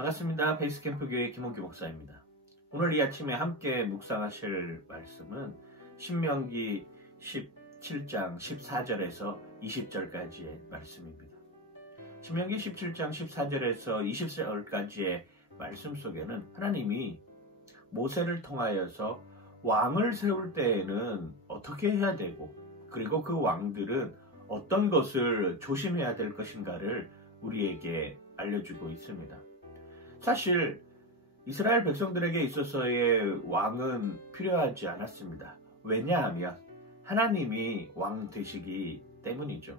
반갑습니다. 베이스캠프 교회 김원규 목사입니다. 오늘 이 아침에 함께 묵상하실 말씀은 신명기 17장 14절에서 20절까지의 말씀입니다. 신명기 17장 14절에서 20절까지의 말씀 속에는 하나님이 모세를 통하여서 왕을 세울 때에는 어떻게 해야 되고, 그리고 그 왕들은 어떤 것을 조심해야 될 것인가를 우리에게 알려주고 있습니다. 사실 이스라엘 백성들에게 있어서의 왕은 필요하지 않았습니다. 왜냐하면 하나님이 왕 되시기 때문이죠.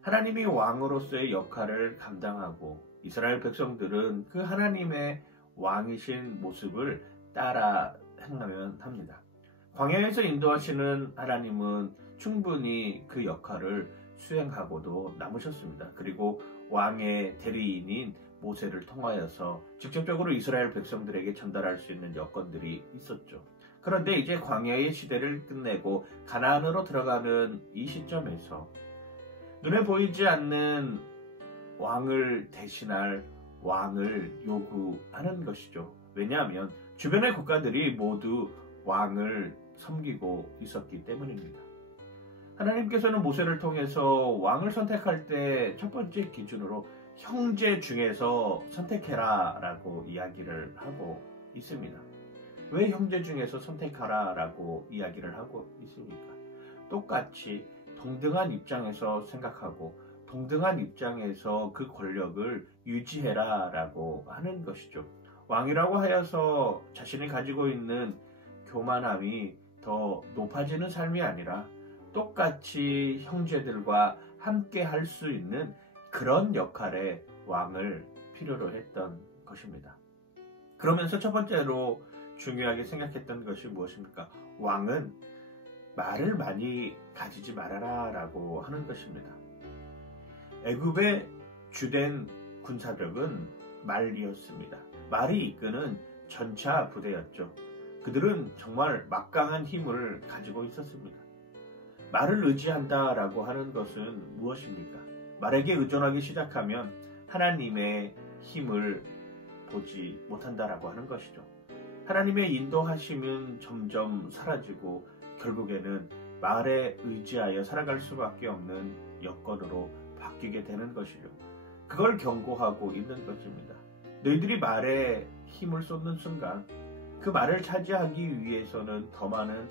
하나님이 왕으로서의 역할을 감당하고 이스라엘 백성들은 그 하나님의 왕이신 모습을 따라 행하면 합니다. 광야에서 인도하시는 하나님은 충분히 그 역할을 수행하고도 남으셨습니다. 그리고 왕의 대리인인 모세를 통하여서 직접적으로 이스라엘 백성들에게 전달할 수 있는 여건들이 있었죠. 그런데 이제 광야의 시대를 끝내고 가나안으로 들어가는 이 시점에서 눈에 보이지 않는 왕을 대신할 왕을 요구하는 것이죠. 왜냐하면 주변의 국가들이 모두 왕을 섬기고 있었기 때문입니다. 하나님께서는 모세를 통해서 왕을 선택할 때 첫 번째 기준으로 형제 중에서 선택해라 라고 이야기를 하고 있습니다. 왜 형제 중에서 선택하라 라고 이야기를 하고 있습니까? 똑같이 동등한 입장에서 생각하고 동등한 입장에서 그 권력을 유지해라 라고 하는 것이죠. 왕이라고 하여서 자신이 가지고 있는 교만함이 더 높아지는 삶이 아니라 똑같이 형제들과 함께 할 수 있는 그런 역할의 왕을 필요로 했던 것입니다. 그러면서 첫 번째로 중요하게 생각했던 것이 무엇입니까? 왕은 말을 많이 가지지 말아라 라고 하는 것입니다. 애굽의 주된 군사력은 말이었습니다. 말이 이끄는 전차 부대였죠. 그들은 정말 막강한 힘을 가지고 있었습니다. 말을 의지한다 라고 하는 것은 무엇입니까? 말에게 의존하기 시작하면 하나님의 힘을 보지 못한다라고 하는 것이죠. 하나님의 인도하심은 점점 사라지고 결국에는 말에 의지하여 살아갈 수밖에 없는 여건으로 바뀌게 되는 것이죠. 그걸 경고하고 있는 것입니다. 너희들이 말에 힘을 쏟는 순간 그 말을 차지하기 위해서는 더 많은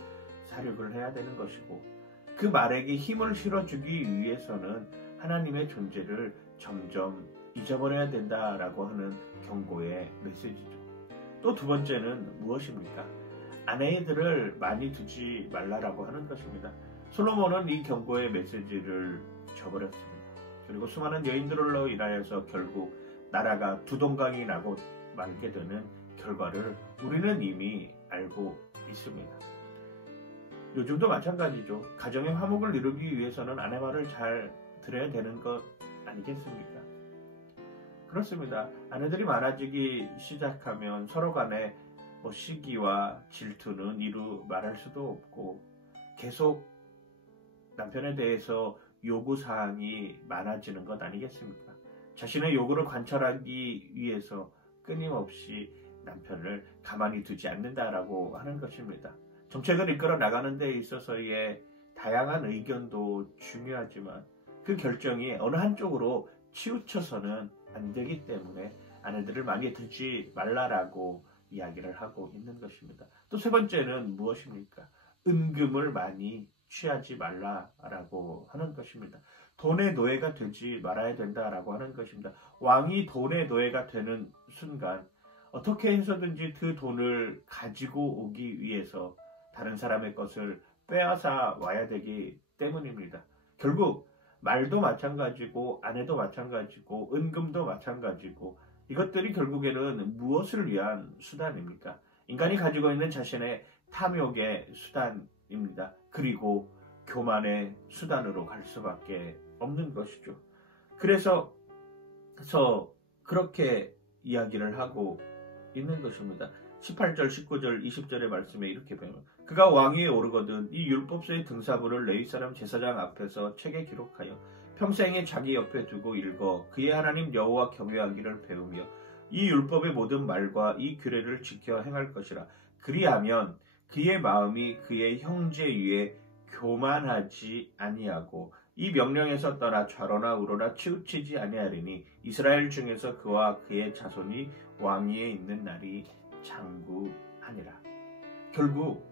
사력을 해야 되는 것이고, 그 말에게 힘을 실어주기 위해서는 하나님의 존재를 점점 잊어버려야 된다라고 하는 경고의 메시지죠. 또 두 번째는 무엇입니까? 아내들을 많이 두지 말라라고 하는 것입니다. 솔로몬은 이 경고의 메시지를 저버렸습니다. 그리고 수많은 여인들로 인하여서 결국 나라가 두동강이 나고 말게 되는 결과를 우리는 이미 알고 있습니다. 요즘도 마찬가지죠. 가정의 화목을 이루기 위해서는 아내 말을 잘 들어야 되는 것 아니겠습니까? 그렇습니다. 아내들이 많아지기 시작하면 서로 간에 시기와 질투는 이루 말할 수도 없고, 계속 남편에 대해서 요구사항이 많아지는 것 아니겠습니까? 자신의 요구를 관철하기 위해서 끊임없이 남편을 가만히 두지 않는다라고 하는 것입니다. 정책을 이끌어 나가는 데 있어서의 다양한 의견도 중요하지만 그 결정이 어느 한쪽으로 치우쳐서는 안 되기 때문에 아내들을 많이 두지 말라라고 이야기를 하고 있는 것입니다. 또 세 번째는 무엇입니까? 은금을 많이 취하지 말라라고 하는 것입니다. 돈의 노예가 되지 말아야 된다라고 하는 것입니다. 왕이 돈의 노예가 되는 순간 어떻게 해서든지 그 돈을 가지고 오기 위해서 다른 사람의 것을 빼앗아 와야 되기 때문입니다. 결국 말도 마찬가지고 아내도 마찬가지고 은금도 마찬가지고, 이것들이 결국에는 무엇을 위한 수단입니까? 인간이 가지고 있는 자신의 탐욕의 수단입니다. 그리고 교만의 수단으로 갈 수밖에 없는 것이죠. 그래서 그렇게 이야기를 하고 있는 것입니다. 18절, 19절, 20절의 말씀에 이렇게 보면, 그가 왕위에 오르거든 이 율법서의 등사부를 레위 사람 제사장 앞에서 책에 기록하여 평생에 자기 옆에 두고 읽어 그의 하나님 여호와 경외하기를 배우며 이 율법의 모든 말과 이 규례를 지켜 행할 것이라. 그리하면 그의 마음이 그의 형제 위에 교만하지 아니하고 이 명령에서 떠나 좌로나 우로나 치우치지 아니하리니 이스라엘 중에서 그와 그의 자손이 왕위에 있는 날이 장구하니라. 결국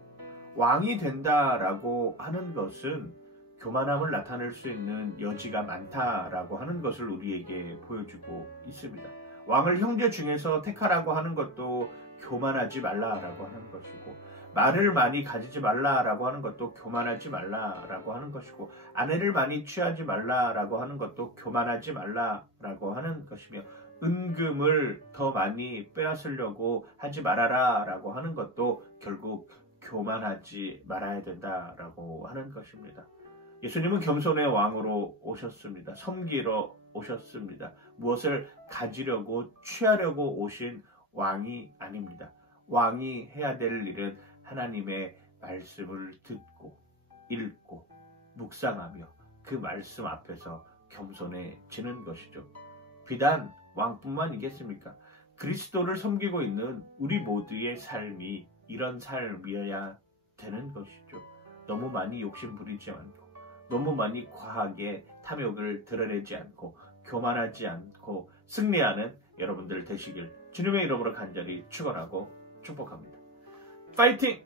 왕이 된다라고 하는 것은 교만함을 나타낼 수 있는 여지가 많다라고 하는 것을 우리에게 보여주고 있습니다. 왕을 형제 중에서 택하라고 하는 것도 교만하지 말라라고 하는 것이고, 말을 많이 가지지 말라라고 하는 것도 교만하지 말라라고 하는 것이고, 아내를 많이 취하지 말라라고 하는 것도 교만하지 말라라고 하는 것이며, 은금을 더 많이 빼앗으려고 하지 말아라라고 하는 것도 결국 교만하지 말아야 된다라고 하는 것입니다. 예수님은 겸손의 왕으로 오셨습니다. 섬기러 오셨습니다. 무엇을 가지려고 취하려고 오신 왕이 아닙니다. 왕이 해야 될 일은 하나님의 말씀을 듣고 읽고 묵상하며 그 말씀 앞에서 겸손해지는 것이죠. 비단 왕뿐만이겠습니까? 그리스도를 섬기고 있는 우리 모두의 삶이 이런 삶이어야 되는 것이죠. 너무 많이 욕심 부리지 않고, 너무 많이 과하게 탐욕을 드러내지 않고, 교만하지 않고 승리하는 여러분들 되시길 주님의 이름으로 간절히 축원하고 축복합니다. 파이팅!